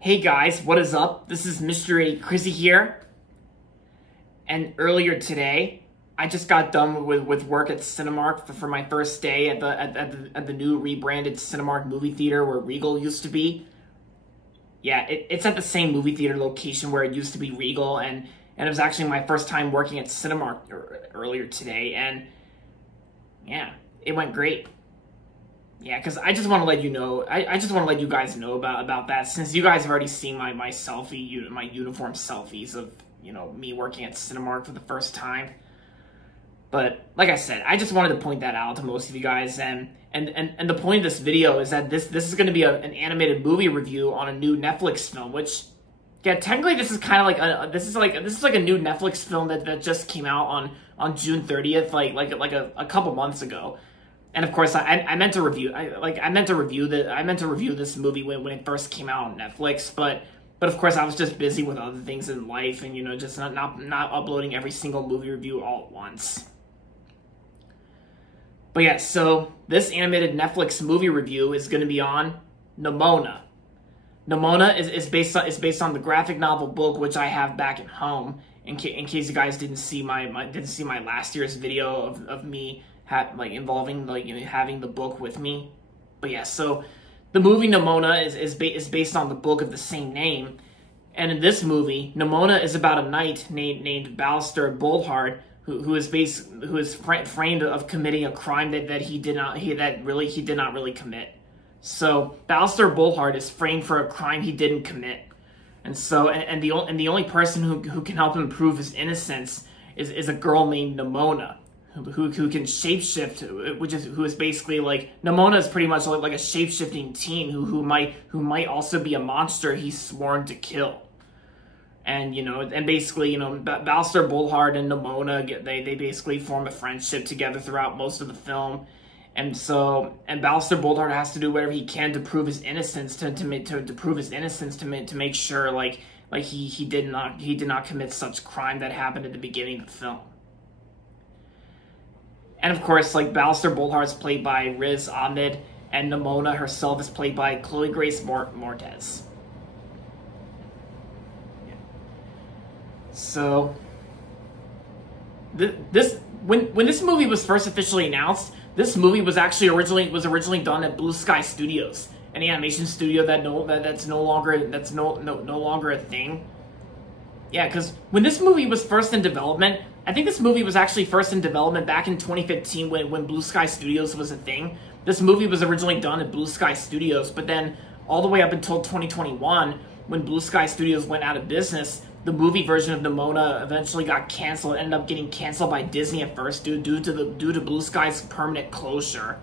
Hey guys, what is up? This is Mystery Chrissy here. And earlier today, I just got done with work at Cinemark for my first day at the new rebranded Cinemark movie theater where Regal used to be. Yeah, it's at the same movie theater location where it used to be Regal, and it was actually my first time working at Cinemark earlier today, and yeah, it went great. Yeah, because I just want to let you know, I just want to let you guys know about that, since you guys have already seen my selfie, my uniform selfies of, me working at Cinemark for the first time. But, like I said, I just wanted to point that out to most of you guys, and the point of this video is that this is going to be an animated movie review on a new Netflix film, which, yeah, technically this is kind of like this is like a new Netflix film that just came out on June 30th, like a couple months ago. And of course, I meant to review this movie when it first came out on Netflix, but of course I was just busy with other things in life, and just not uploading every single movie review all at once. But yeah, so this animated Netflix movie review is going to be on Nimona. Nimona is based on the graphic novel book, which I have back at home. In case you guys didn't see my last year's video of me having the book with me. But yeah, so the movie Nimona is based on the book of the same name, and in this movie, Nimona is about a knight named Ballister Boldhard who is framed of committing a crime that he did not really commit. So Ballister Boldhard is framed for a crime he didn't commit, and the only person who can help him prove his innocence is a girl named Nimona, who can shapeshift, who is basically like, Nimona is pretty much like a shapeshifting teen who might also be a monster he's sworn to kill. And basically, Ballister Boldhard and Nimona, they basically form a friendship together throughout most of the film. And Ballister Boldhard has to do whatever he can to prove his innocence, to make sure he did not commit such crime that happened at the beginning of the film. And of course, Ballister Boldhard is played by Riz Ahmed, and Nimona herself is played by Chloe Grace Moretz. So, when this movie was first officially announced, this movie was originally done at Blue Sky Studios, an animation studio that's no longer a thing. Yeah, because when this movie was first in development, I think this movie was actually first in development back in 2015 when Blue Sky Studios was a thing. This movie was originally done at Blue Sky Studios, but then all the way up until 2021, when Blue Sky Studios went out of business, the movie version of Nimona eventually got canceled. It ended up getting canceled by Disney at first due to Blue Sky's permanent closure.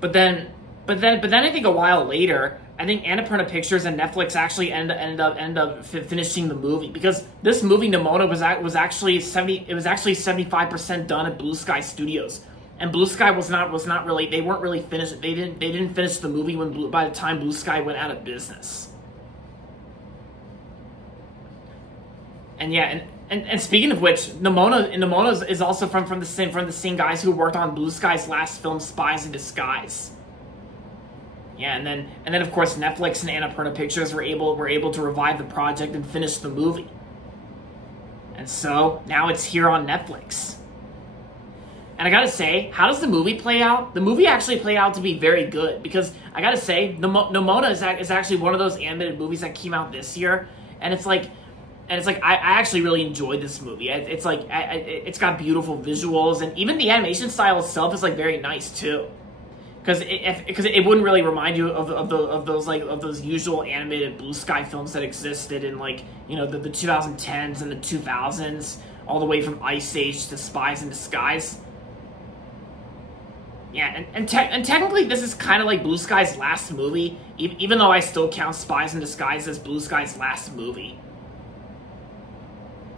But then I think a while later, I think Annapurna Pictures and Netflix actually end up finishing the movie, because this movie Nimona was actually 75% done at Blue Sky Studios, and Blue Sky was not really, they weren't really finished. They didn't finish the movie by the time Blue Sky went out of business. And yeah, and speaking of which, Nimona is also from the same guys who worked on Blue Sky's last film, Spies in Disguise. Yeah, and then of course Netflix and Annapurna Pictures were able to revive the project and finish the movie. And so now it's here on Netflix. And I gotta say, how does the movie play out? The movie actually played out to be very good, because I gotta say, Nimona is actually one of those animated movies that came out this year, and it's like I actually really enjoyed this movie. It's got beautiful visuals, and even the animation style itself is very nice too. Because it wouldn't really remind you of those usual animated Blue Sky films that existed in the 2010s and the 2000s, all the way from Ice Age to Spies in Disguise. Yeah, and technically this is kind of like Blue Sky's last movie, even though I still count Spies in Disguise as Blue Sky's last movie.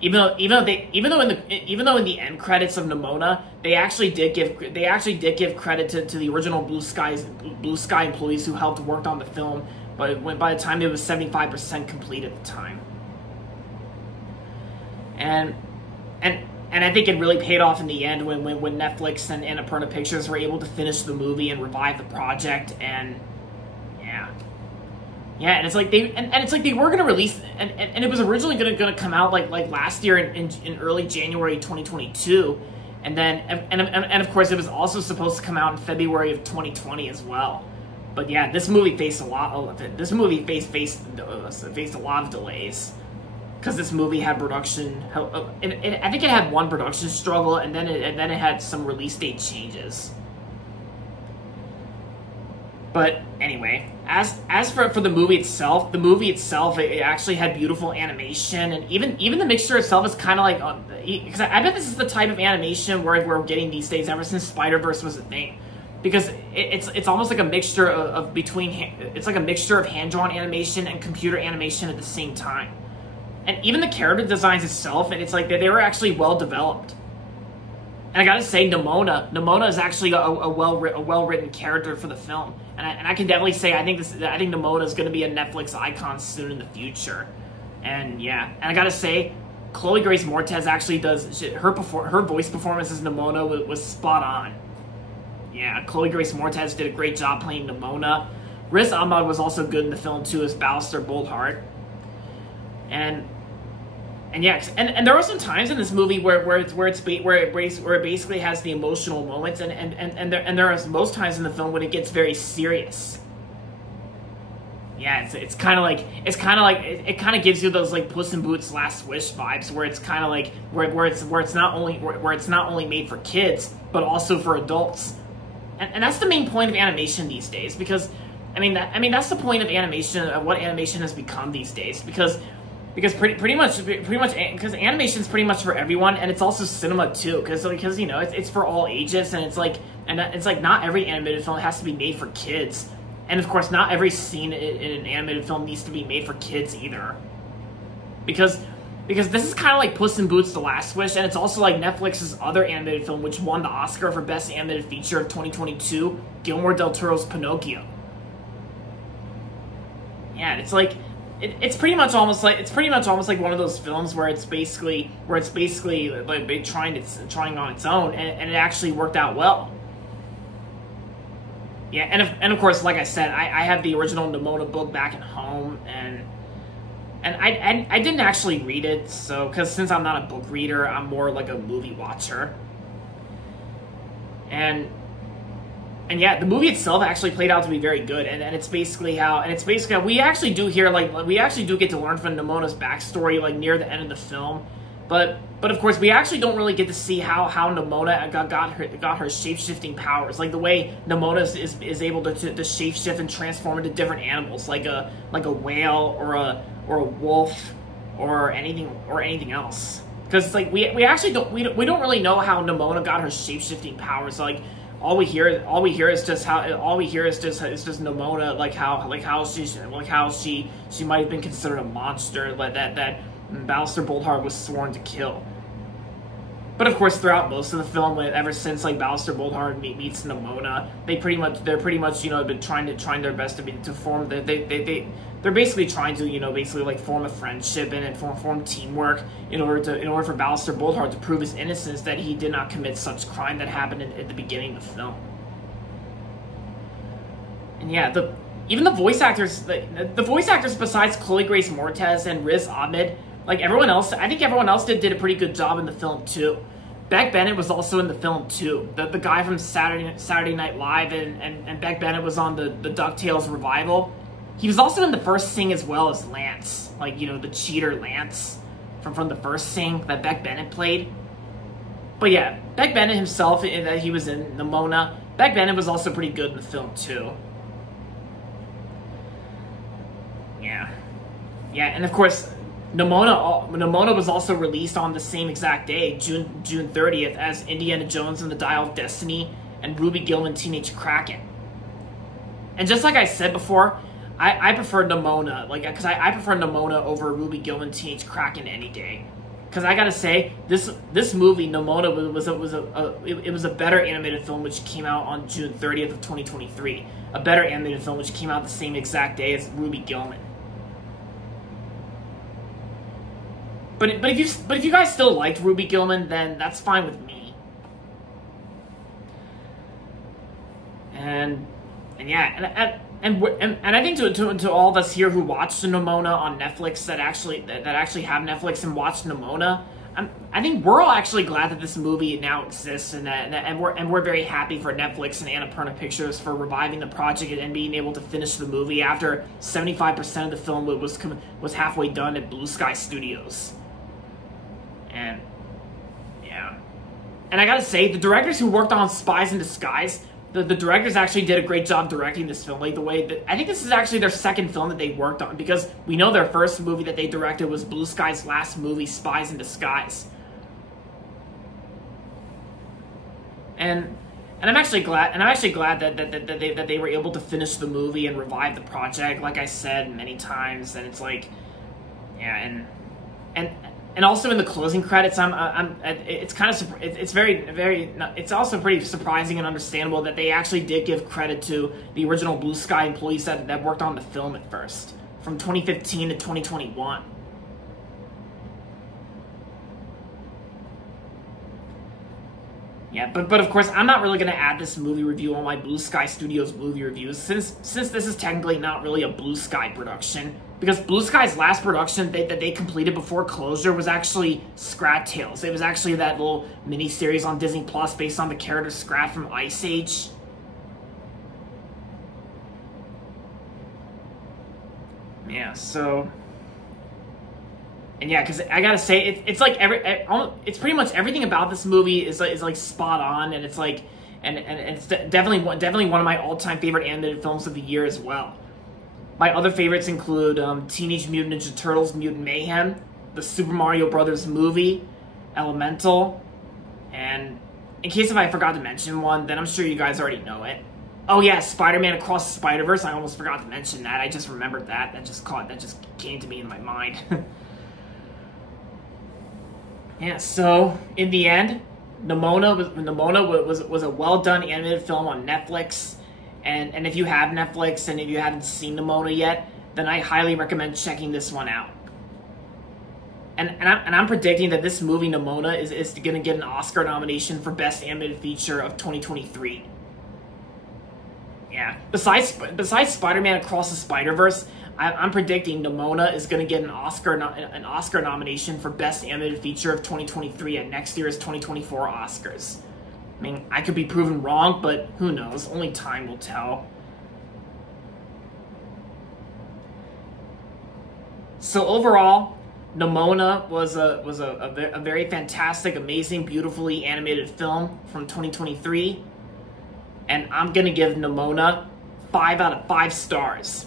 Even though in the end credits of Nimona, they actually did give credit to the original Blue Sky employees who helped work on the film, but by the time it was 75% complete at the time. And I think it really paid off in the end when Netflix and Annapurna Pictures were able to finish the movie and revive the project, and Yeah. Yeah, and it's like they were gonna release, and it was originally gonna come out like last year in early January 2022, and then and of course it was also supposed to come out in February of 2020 as well. But yeah, this movie faced a lot of it. This movie faced a lot of delays because this movie had production. I think it had one production struggle, and then it had some release date changes. But anyway, as for the movie itself, it actually had beautiful animation, and even the mixture itself is kind of like, because I bet this is the type of animation we're getting these days ever since Spider-Verse was a thing, because it's almost like a mixture of it's like a mixture of hand-drawn animation and computer animation at the same time, and even the character designs itself, and it's like they were actually well developed. And I gotta say, Nimona is actually a well-written character for the film, and I can definitely say I think Nimona is going to be a Netflix icon soon in the future, and yeah, and I gotta say, Chloe Grace Moretz actually does her voice performance as Nimona was spot on. Yeah, Chloe Grace Moretz did a great job playing Nimona. Riz Ahmed was also good in the film too as Ballister Boldheart, and yeah, and there are some times in this movie where it basically has the emotional moments, and there are most times in the film when it gets very serious. Yeah, it kind of gives you those like Puss in Boots Last Wish vibes, where it's kind of like where it's not only made for kids but also for adults, and that's the main point of animation these days, because I mean that's the point of animation, of what animation has become these days, because pretty much because animation is pretty much for everyone, and it's also cinema too, because you know it's for all ages, and it's like not every animated film has to be made for kids, and of course not every scene in an animated film needs to be made for kids either, because this is kind of like Puss in Boots: The Last Wish, and it's also like Netflix's other animated film which won the Oscar for Best Animated Feature of 2022, Guillermo del Toro's Pinocchio. Yeah, it's like. It's pretty much almost like one of those films where it's basically like trying on its own, and it actually worked out well. Yeah, and of course, like I said, I have the original Nimona book back at home, and I didn't actually read it, so since I'm not a book reader, I'm more like a movie watcher. And yeah, the movie itself actually played out to be very good, and it's basically how we actually do get to learn from Nimona's backstory like near the end of the film, but of course we actually don't really get to see how Nimona got her shape-shifting powers, like the way Nimona is able to shape-shift and transform into different animals, like a whale or a wolf or anything else, because like we don't really know how Nimona got her shape-shifting powers. Like all we hear is just Nimona, how she might have been considered a monster, like that Ballister Boldheart was sworn to kill. But of course, throughout most of the film, ever since like Ballister Boldheart meets Nimona, they're pretty much been trying their best to form they're basically trying to basically like form a friendship and form teamwork in order for Ballister Boldheart to prove his innocence, that he did not commit such crime that happened at the beginning of the film. And yeah, even the voice actors besides Chloe Grace Moretz and Riz Ahmed, like everyone else, I think everyone else did a pretty good job in the film too. Beck Bennett was also in the film too. The guy from Saturday Night Live, and Beck Bennett was on the DuckTales revival. He was also in the first Sing as well as Lance, like the cheater Lance from the first Sing that Beck Bennett played. But yeah, Beck Bennett himself, that he was in Nimona. Beck Bennett was also pretty good in the film too. Yeah, and of course, Nimona was also released on the same exact day, June 30th, as Indiana Jones and the Dial of Destiny and Ruby Gillman Teenage Kraken. And just like I said before, I prefer Nimona, because I prefer Nimona over Ruby Gillman Teenage Kraken any day. Because I gotta say, this movie Nimona was a better animated film which came out on June 30th of 2023. A better animated film which came out the same exact day as Ruby Gillman. But if you guys still liked Ruby Gillman, then that's fine with me. And and I think to all of us here who watched Nimona on Netflix that actually have Netflix and watched Nimona, I think we're all actually glad that this movie now exists, and we're very happy for Netflix and Annapurna Pictures for reviving the project and being able to finish the movie after 75% of the film was halfway done at Blue Sky Studios. And yeah, and I gotta say, the directors who worked on Spies in Disguise, the directors actually did a great job directing this film. Like, the way that I think this is actually their second film that they worked on, because we know their first movie that they directed was Blue Sky's last movie, Spies in Disguise. And I'm actually glad that they were able to finish the movie and revive the project, like I said many times. And it's like, yeah, and also in the closing credits, it's also pretty surprising and understandable that they actually did give credit to the original Blue Sky employees that worked on the film at first, from 2015 to 2021. Yeah, but of course, I'm not really going to add this movie review on my Blue Sky Studios movie reviews, since this is technically not really a Blue Sky production, because Blue Sky's last production that they completed before closure was actually Scrat Tales. It was actually that little mini-series on Disney Plus based on the character Scrat from Ice Age. Yeah, so... And yeah, because I gotta say, it's like it's pretty much everything about this movie is like spot on, and it's like, and it's definitely one of my all-time favorite animated films of the year as well. My other favorites include Teenage Mutant Ninja Turtles: Mutant Mayhem, the Super Mario Brothers movie, Elemental, and in case if I forgot to mention one, then I'm sure you guys already know it. Oh yeah, Spider-Man Across the Spider-Verse. I almost forgot to mention that. I just remembered that. That just came to me in my mind. Yeah, so in the end, Nimona was a well-done animated film on Netflix, and if you have Netflix and if you haven't seen Nimona yet, then I highly recommend checking this one out. And I'm predicting that this movie Nimona is going to get an Oscar nomination for Best Animated Feature of 2023. Yeah, besides Spider-Man Across the Spider-Verse, I'm predicting Nimona is going to get an Oscar nomination for Best Animated Feature of 2023 at next year's 2024 Oscars. I mean, I could be proven wrong, but who knows? Only time will tell. So overall, Nimona was a very fantastic, amazing, beautifully animated film from 2023, and I'm gonna give Nimona 5 out of 5 stars.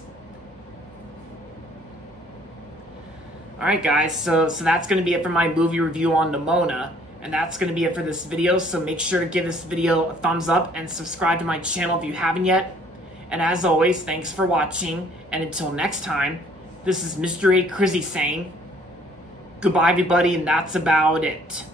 Alright guys, so that's going to be it for my movie review on Nimona, and that's going to be it for this video, so make sure to give this video a thumbs up and subscribe to my channel if you haven't yet. And as always, thanks for watching, and until next time, this is Mr. A. Crizzy saying, goodbye everybody, and that's about it.